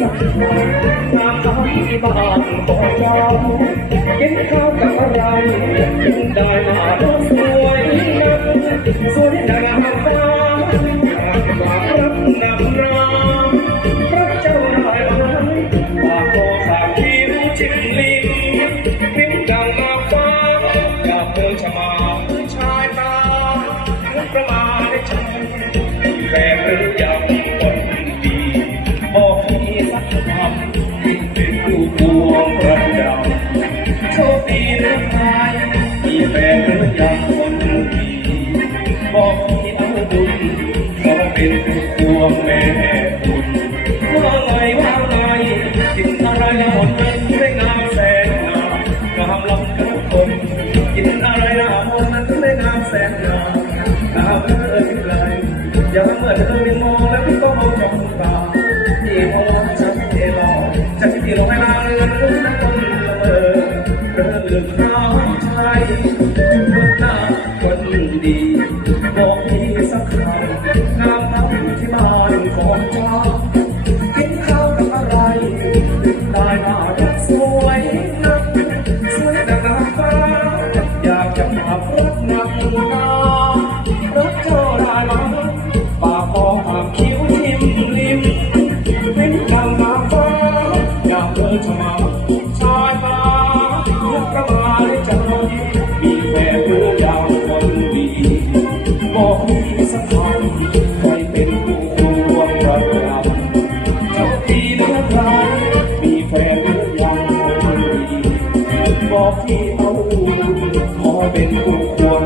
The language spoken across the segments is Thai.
สักหน่อยน้ำตาที่บ้านบอกเรากินข้าวกับอะไรถึงได้มาดูสวยนักสวยดังฟ้าอยากบอกรักนำรารักเจ้าได้ไหมปากคอขาดคิ้จิ้มลิ้นลิ้นดังมาฟ้าอยากเดินชะมาชายตาประมาณใจแต่หรือ งามลำทุกคนกินอะไรนะหมดนั้นได้งามแสนงามงามเลิศไกลอย่าเมื่อเธอไม่มองแล้วก็มองจ้องตาที่มองฉันที่รอจากที่รอให้นาเรือนรู้นักคนละเมอเดินเลือกน้ำชายรูปหน้าคนดีบอกพี่สักคำงามน้ำที่บ้านของเจ้า ปากคอหามคิ้วทิ่มริมริมกลางมาฟ้าอยากเดินชะมาชายตาเลือกกระมาได้ใจมีแฟนหรือยังคนดีบอกมีสักคำใครเป็นผู้ควงประดับเจ้าดีเลือกใครมีแฟนหรือยังคนดีบอกที่เอาขอเป็นผู้ควง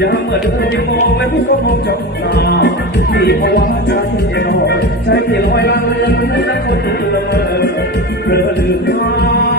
ยามเมื่อเธอยังมองและผู้ก็มองจ้องตาที่ภาวะใจเย็นอ่อนใจที่ลอยลางเรือนรู้นคนละเมอเธอลืมมา